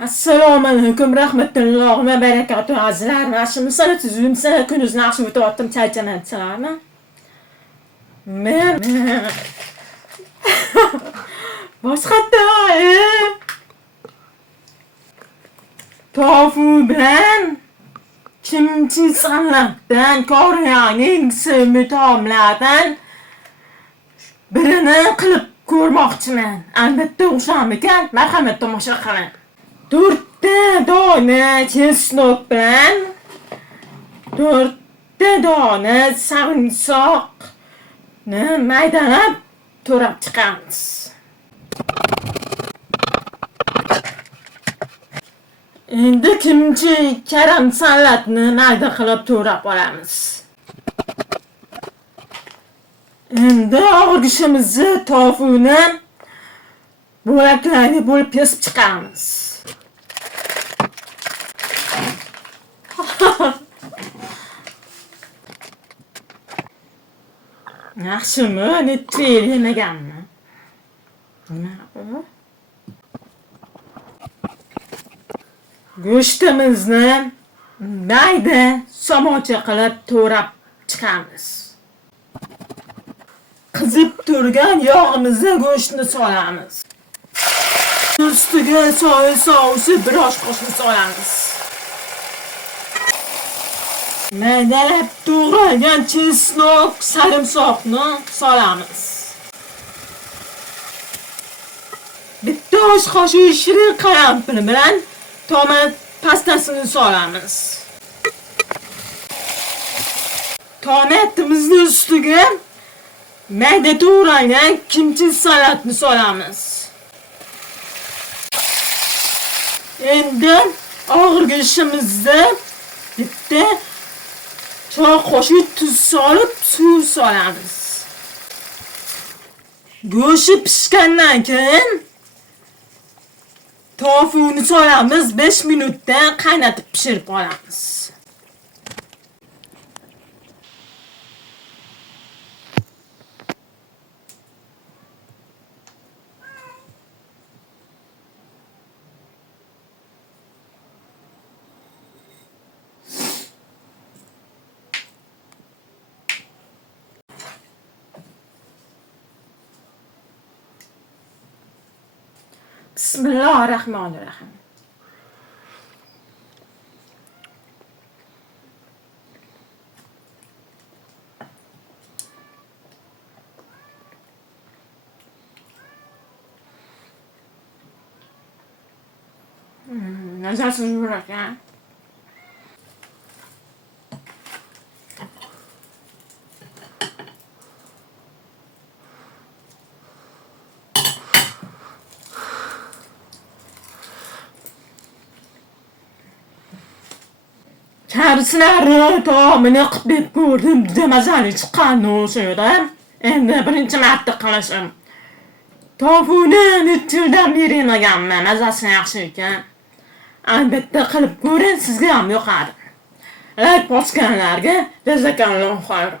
Assalomu alaykum, rahmatullohi va barakatuh azizlar. Yaxshimisiz? Tuzimsiz? Kuningizni yaxshi o'tyaptimi? Charchamayapsizlarmi? Men boshqatda tofu bilan kimchi salatdan Koreyaning sevimli taomlaridan birini qilib ko'rmoqchiman. Albatta o'xsharmikan? Marhamat tomosha qiling. 4 dona chesnok bilan 4 dona sarimsoqni maydalab to'rab chiqamiz. Endi kimchi karam salatni mayda qilib to'rab olamiz. Endi og'irgishimizni tofuni bo'laklarga bo'lib kesib chiqamiz. Yaxshimi? Necha yil yemaganmi? Nima u? Go'shtimizni mayda somocha qilib to'rab chiqamiz. Qizib turgan yog'imizni go'shtni solamiz. Ustiga soya sousi bir osh qoshiq solamiz. Maydalab to'g'ralgan chesnok, sarimsoqni solamiz. Bitta osh qoshiq shirin qarampir bilan tomat pastasini solamiz. Tomatimizni ustiga mayda to'g'ralgan kimchi salatni solamiz. Endi og'irgishimizda bitta choy qoshiq tuz solib suv solamiz. Go'shti pishgandan keyin tofuni solamiz, 5 minutda qaynatib pishirib olamiz. Bismillahirrahmanirrahim. Nazarsiz bırak ya. Karsilari taomini qilib ko'rdim, juda mazali chiqqan o'sha yerda. Endi birinchi marta qilishim. Tofuni necha yildan beri yemaganman, mazasi yaxshi ekan. Albatta qilib ko'ring, sizga ham yoqadi. Like bosganlarga jazakallohu xayr.